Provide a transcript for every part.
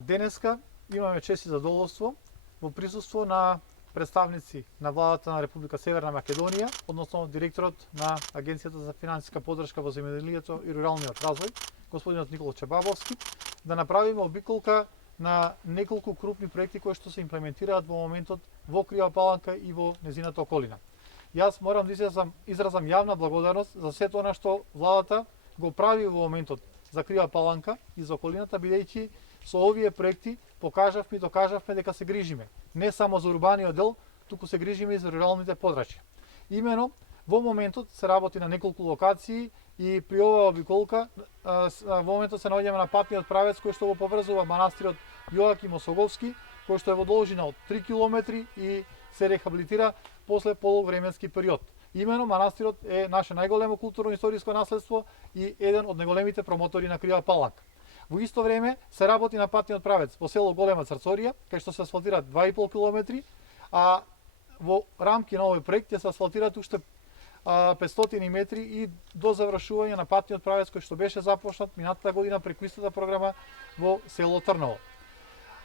Денеска имаме чест и задоволство во присуство на представници на владата на Република Северна Македонија, односно директорот на Агенцијата за финансиска поддршка во земјоделието и руралниот развој, господинот Никола Чебабовски, да направиме обиколка на неколку крупни проекти кои што се имплементираат во моментот во Крива Паланка и во незината околина. Јас морам да изразам јавна благодарност за сето она што владата го прави во моментот за Крива Паланка и за околината, бидејќи со овие проекти покажавме и докажавме дека се грижиме не само за урбаниот дел, туку се грижиме и за руралните подрачја. Имено, во моментот се работи на неколку локации и при оваа обиколка во моментот се наоѓаме на патниот правец кој што го поврзува манастирот Јоаким Осоговски, кој што е во должина од 3 км и се рехабилитира после полувременски период. Имено манастирот е наше најголемо културно-историско наследство и еден од најголемите промотори на Крива Паланка. Во исто време се работи на патниот правец во село Голема Црцорија, кај што се асфалтира 2,5 км, а во рамки на овој проект ќе се асфалтираат уште 500 метри и до завршување на патниот правец кој што беше започнат минатата година преку истата програма во село Трново.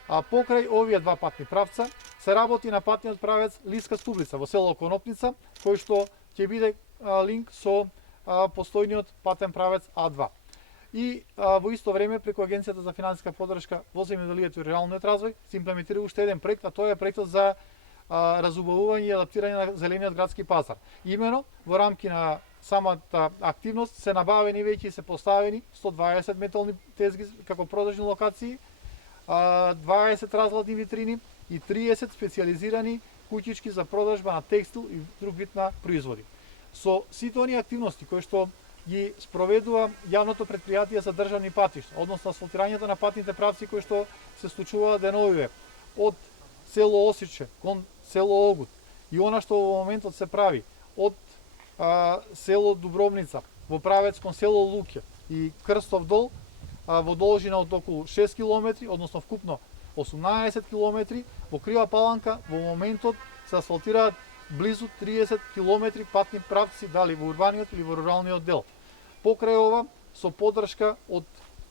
Покрај овие два патни правца се работи на патниот правец Лиска Стублица во село Конопница, кој што ќе биде линк со постојниот патен правец А2. И во исто време преку Агенцијата за финансиска поддршка во земјоделието и руралниот развој се имплементира уште еден проект, а тоа е проектот за разубавување и адаптирање на зелениот градски пазар. Имено во рамки на самата активност се набавени веќе и се поставени 120 метални тезги како продажни локации, 20 разгладни витрини и 30 специјализирани куќички за продажба на текстил и друг вид на производи. Со сите оние активности кои што ги спроведува јавното претпријатие за државни патишта, односно асфалтирањето на патните правци кои што се случуваат деновиве од село Осиче кон село Огут и она што во моментот се прави од село Дубровница во правец кон село Луќе и Крстов дол во должина од околу 6 км, односно вкупно 18 км, во Крива Паланка во моментот се асфалтираат близу 30 км патни правци, дали во урбаниот или во руралниот дел. Покрај ова, со поддршка од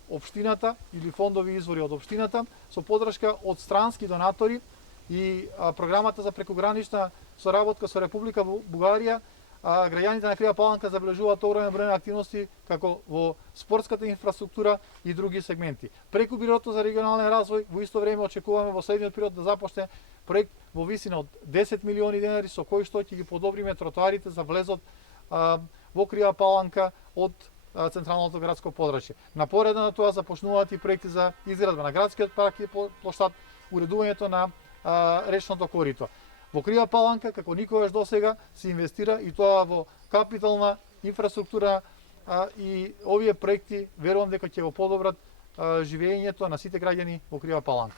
општината или фондови извори од општината, со поддршка од странски донатори и програмата за прекогранична соработка со Република Бугарија, граѓаните на Крива Паланка забележуваат огромен број на активности како во спортската инфраструктура и други сегменти. Преку Бирото за регионален развој во исто време очекуваме во следниот период да започне проект во висина од 10 милиони денари со кој што ќе ги подобриме тротоарите за влезот во Крива Паланка од централното градско подрачје. Напоредно на тоа започнуваат и проекти за изградба на градскиот парк и плоштад, уредувањето на речното корито. Во Крива Паланка, како никогаш досега, се инвестира и тоа во капитална инфраструктура и овие проекти верувам дека ќе го подобрат живеењето на сите граѓани во Крива Паланка.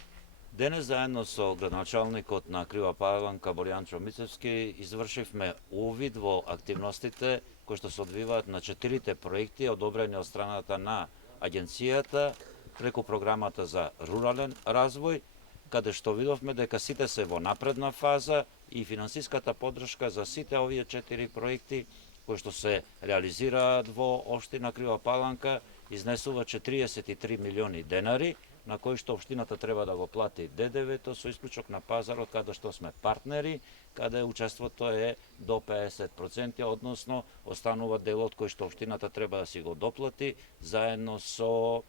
Денес заедно со градоначалникот на Крива Паланка Боријан Мицевски извршивме увид во активностите кои што се одвиваат на 4 проекти одобрени од страната на агенцијата преку програмата за рурален развој, каде што видовме дека сите се во напредна фаза и финансиската поддршка за сите овие 4 проекти кои што се реализираат во општина Крива Паланка изнесува 43 милиони денари, на кои што општината треба да го плати ДДВ-то со исклучок на пазарот каде што сме партнери, каде учеството е до 50%, односно останува делот кој што општината треба да си го доплати заедно со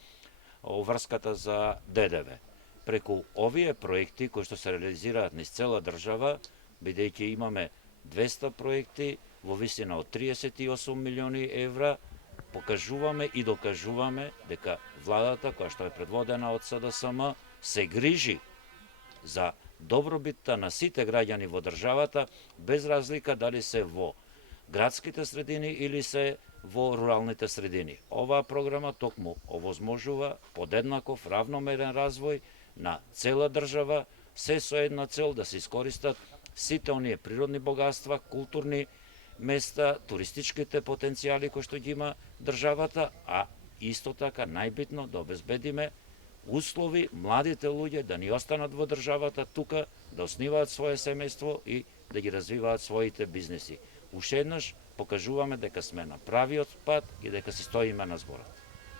врската за ДДВ. Преку овие проекти кои што се реализираат низ цела држава, бидејќи имаме 200 проекти во висина од 38 милиони евра, покажуваме и докажуваме дека владата, која што е предводена од СДСМ, се грижи за добробитта на сите граѓани во државата, без разлика дали се во градските средини или се во руралните средини. Оваа програма токму овозможува подеднаков равномерен развој на цела држава, се со една цел да се искористат сите оние природни богатства, културни места, туристичките потенцијали кои што ги има државата, а исто така најбитно да обезбедиме услови младите луѓе да ни останат во државата тука, да основаат свое семејство и да ги развиваат своите бизнеси. Уште еднаш покажуваме дека сме на правиот пат и дека си стоиме на зборот.